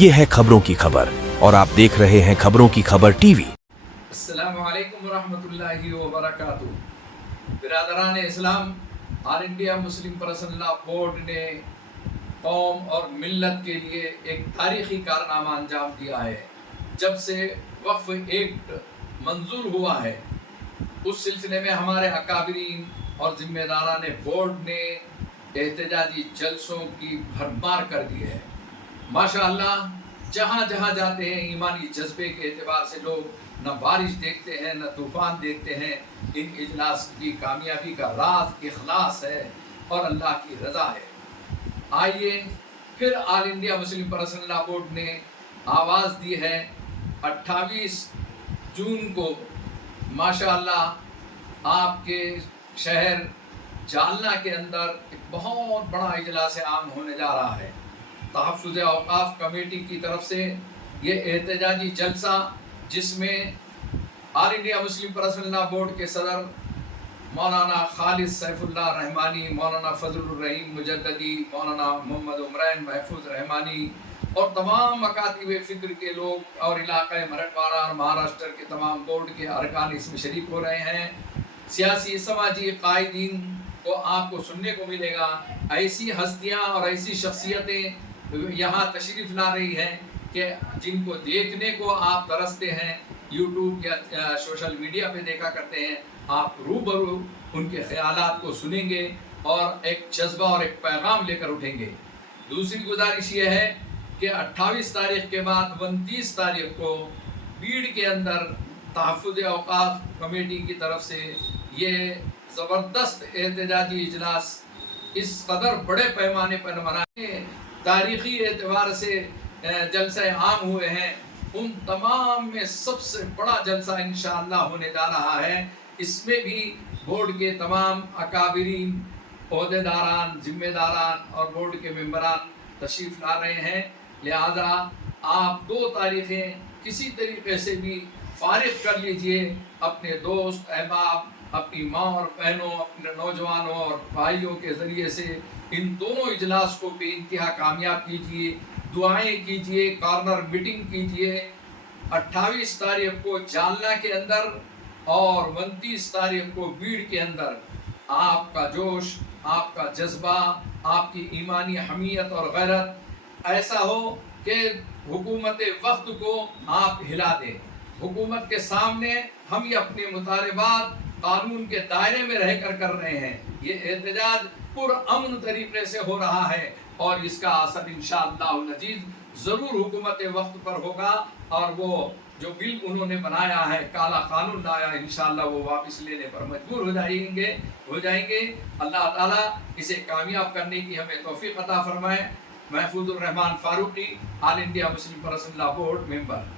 ये है खबरों की खबर और आप देख रहे हैं खबरों की खबर टीवी। अस्सलामु अलैकुम वरहमतुल्लाहि वबरकातुहू। बिरादरान इस्लाम, All India Muslim Personal Law Board ने कौम और मिल्लत के लिए एक तारीखी कारनामा अंजाम दिया है। जब से वक्फ एक्ट मंजूर हुआ है, उस सिलसिले में हमारे अकाबरीन और जिम्मेदारान बोर्ड ने एहतजाजी जलसों की भरमार कर दी है। माशाअल्लाह, जहाँ जहाँ जाते हैं ईमानी जज्बे के एतबार से लोग न बारिश देखते हैं न तूफान देखते हैं। इन इजलास की कामयाबी का राज इखलास है और अल्लाह की रज़ा है। आइए फिर all India Muslim Personal Law Board ने आवाज़ दी है 28 जून को माशाअल्लाह आपके शहर जालना के अंदर एक बहुत बड़ा इजलास आम होने जा रहा है। तहफ़्फ़ुज़ औक़ाफ़ कमेटी की तरफ से ये एहतजाजी जलसा, जिसमें all India Muslim Personal Law board के सदर मौलाना खालिद सैफुल्लाह रहमानी, मौलाना फजलुर रहीम मुजद्ददी, मौलाना मोहम्मद उमरैन महफूज रहमानी और तमाम मकातिब फ़िक्र के लोग और इलाक़े मराठवाड़ा और महाराष्ट्र के तमाम बोर्ड के अरकान इसमें शरीक हो रहे हैं। सियासी समाजी कायदीन को आपको सुनने को मिलेगा। ऐसी हस्तियाँ और ऐसी शख्सियतें यहाँ तशरीफ़ ला रही हैं कि जिनको देखने को आप तरसते हैं, यूट्यूब या सोशल मीडिया पे देखा करते हैं। आप रूबरू उनके ख़यालात को सुनेंगे और एक जज्बा और एक पैगाम लेकर उठेंगे। दूसरी गुजारिश ये है कि 28 तारीख़ के बाद 29 तारीख़ को बीड़ के अंदर तहफ़्फ़ुज़ औक़ाफ़ कमेटी की तरफ से ये ज़बरदस्त एहतजाजी इजलास इस कदर बड़े पैमाने पर मनाए, तारीख़ी एतबार से जलसे आम हुए हैं, उन तमाम में सबसे बड़ा जलसा इंशाअल्लाह होने जा रहा है। इसमें भी बोर्ड के तमाम अकाबरीन, ओहदेदारान, जिम्मेदारान और बोर्ड के मेंबरान तशरीफ़ ला रहे हैं। लिहाजा आप 2 तारीख़ें किसी तरीके से भी फारिग कर लीजिए। अपने दोस्त अहबाब, अपनी माँ और बहनों, अपने नौजवानों और भाइयों के ज़रिए से इन दोनों इजलास को बेइंतहा कामयाब कीजिए, दुआएं कीजिए, कॉर्नर मीटिंग कीजिए। 28 तारीख़ को जालना के अंदर और 29 तारीख़ को बीड़ के अंदर आपका जोश, आपका जज्बा, आपकी ईमानी हमीयत और गैरत ऐसा हो कि हुकूमत वक्त को आप हिला दें। हुकूमत के सामने हम ये अपने मुतालबात कानून के दायरे में रहकर कर रहे हैं। ये एहतजाज पुरअमन तरीके से हो रहा है और इसका असर इंशाअल्लाह अज़ीज़ ज़रूर हुकूमत वक्त पर होगा और वो जो बिल उन्होंने बनाया है, काला कानून लाया, इंशाअल्लाह वो वापस लेने पर मजबूर हो जाएंगे। अल्लाह ताला इसे कामयाब करने की हमें तौफीक अता फरमाए। Mahfoozur Rahman Farooqui, All India Muslim Personal Law Board member.